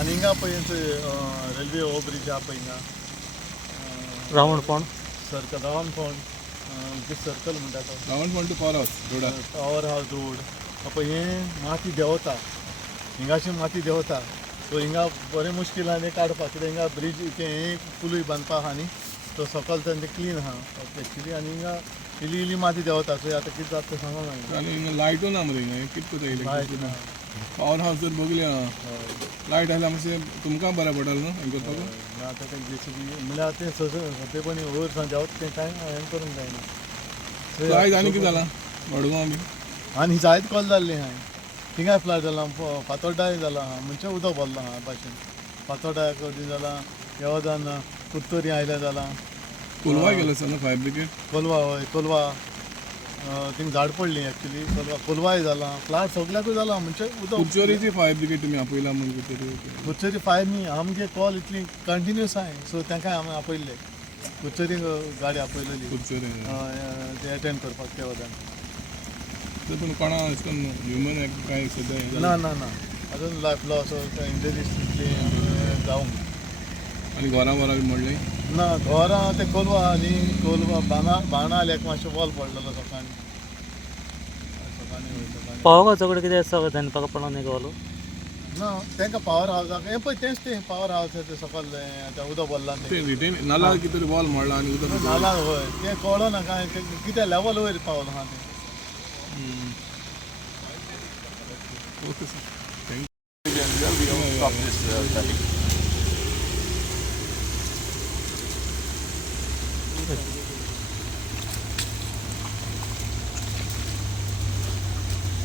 आनी हिंगा पळय रेल्वे ओव्हरब्रिज आहा पळय हिंगा रावणपण सर्कल रावणपण सर्कल म्हणटा तो रावणपण टू पॉवर हावस रोडा पॉवर हावस रोड पळय हें माती देंवता हिंगाची माती देंवता सो हिंगा बरें मुश्कील आहा तें काडपाक कित्याक हिंगा ब्रिज हें पुलूय बांदपा आहा न्ही तो सकयल तें क्लीन आहा एक्चुली आनी हिंगा इल्ली इल्ली माती देंवता सो आतां कितें जाता तें सांगूंक मेळना आनी हिंगा लायटू ना मरे हिंगा कितें कोता लायट इलेक्ट्रिसिटी ना पॉवर हावस जर बगले लायट आसल्यार मातशें तुमकां बरें पडटलें न्हू हें करपाक आतां तें जेसीबी म्हणल्यार तें सोंपेपणी वयर सांजावत तें कांय हें करूंक जायना सो आयज आनी कितें जालां मडगांव बी आनी जायत कॉल जाल्ली आहाय थिंगाय फ्लड जाला फातोड्डाय जाला आहा म्हणजे उदक भरलां आहा भाशेन फातोड्डा कडेन जाला येवदान कुत्तोरी आयल्या जाला कोलवा गेलो सर फायर ब्रिगेड कोलवा हय कोलवा थिंग झाड पडली एक्चुली कोलवाय जाला फ्लड सगळ्याकूय जाला म्हणजे उदक कुडचोरीची फायर ब्रिगेड तुमी आपयला म्हणून कितें कुच्चोरी फायर न्ही आमगे कॉल इतली कंटिन्यूस आहाय सो तांकां आमी आपयल्ले कुच्चोरी गाडी आपयलेली कुडचोरी ते अटेंड करपाक त्या वदान पूण कोणा अशें करून ह्युमन कांय सद्या ना ना ना अजून लायफ लॉस इंजरीज तितली जावंक आनी घरां बी मोडलें ना घरां ते कोलवा न्ही कोलवा बाणाल एक मातशें वॉल पडलेलो सकाळीं पावोगाचो कडेन कितें आसा दनपारां पडून न्ही गोलो ना तांकां पावर हावसाक हें पळय तेंच तें पावर हावस तें सकयल आतां उदक भरलां तें रिटेन नाला कितें वॉल मोडला आनी उदक नाला हय तें कळना कांय कितें लेवल वयर पावला आहा तें okay sir thank you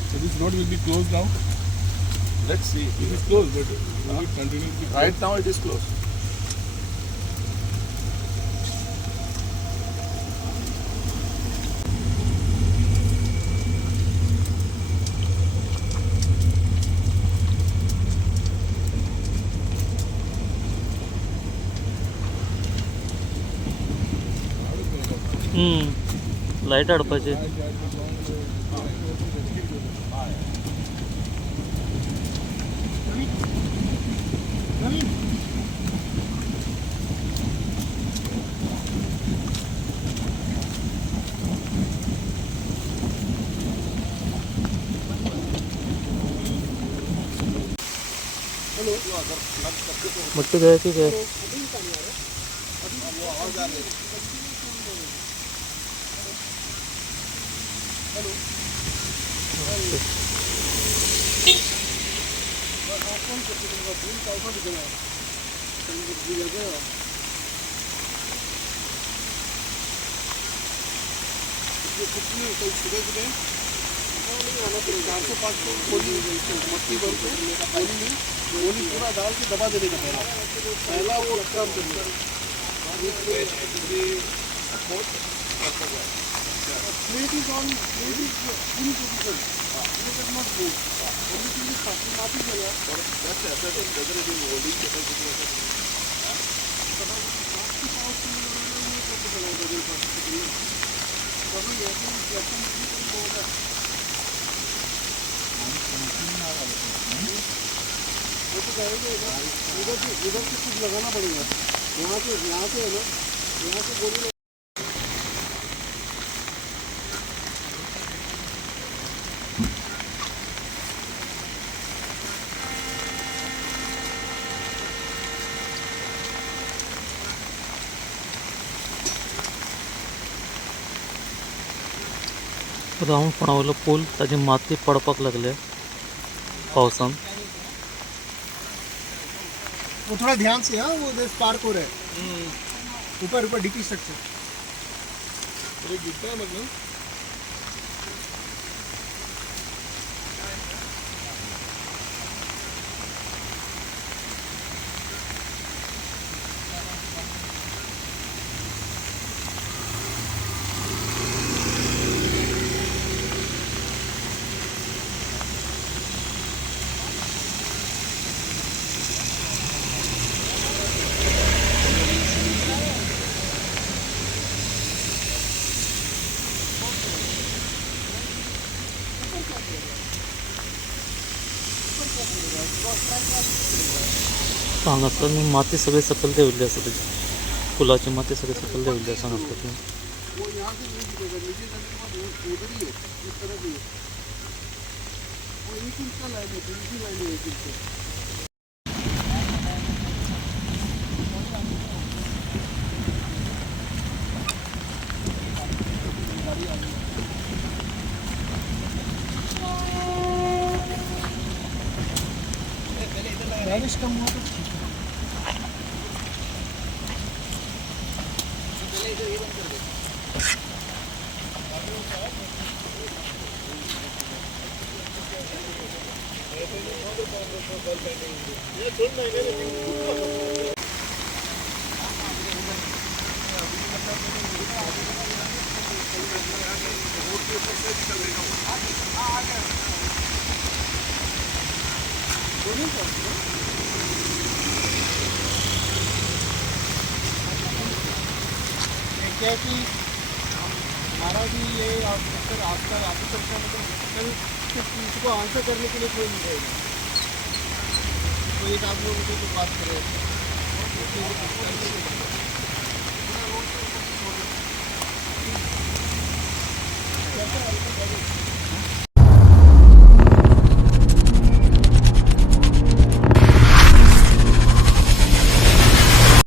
So this road will be closed now? Let's see. It is closed, but will it continue to be closed? Right now it is closed. Light हाडपाची मट्टी गए की गए गोली पूरा डाल के दबा देने का पहला वो काम करना plate is on plate is in position plate is not move only thing is fasting माफी चला that's asset whether it is holding capacity इधर से कुछ लगाना पड़ेगा यहाँ से है ना यहाँ से गोली रावणपणा पूल ताजी माती पडपाक लागले पावसान वो थोड़ा ध्यान से हाँ वो स्पार्क हो रहा है ऊपर ऊपर डीपी स्ट्रक्चर अरे गिरता है मतलब हांगासर न्ही माती सगळी सकयल देंविल्ली आसा तेजी फुलाची माती सगळी सकयल देंविल्ली आसा हांगासर न्ही. वो यहाँ से नहीं गिरेगा, नीचे जाने के बाद वो उधर ही है, इस तरफ ही है। वो एक इंच का लाइन है, दूसरी लाइन है एक इंच का। बारिश कम हुआ तो ठीक है। क्या है कि हमारा भी ये ऑफिसर आजकल ऑफिसर का मतलब इसको आंसर करने के लिए कोई नहीं रहेगा, तो एक आप लोग मुझे तो बात करें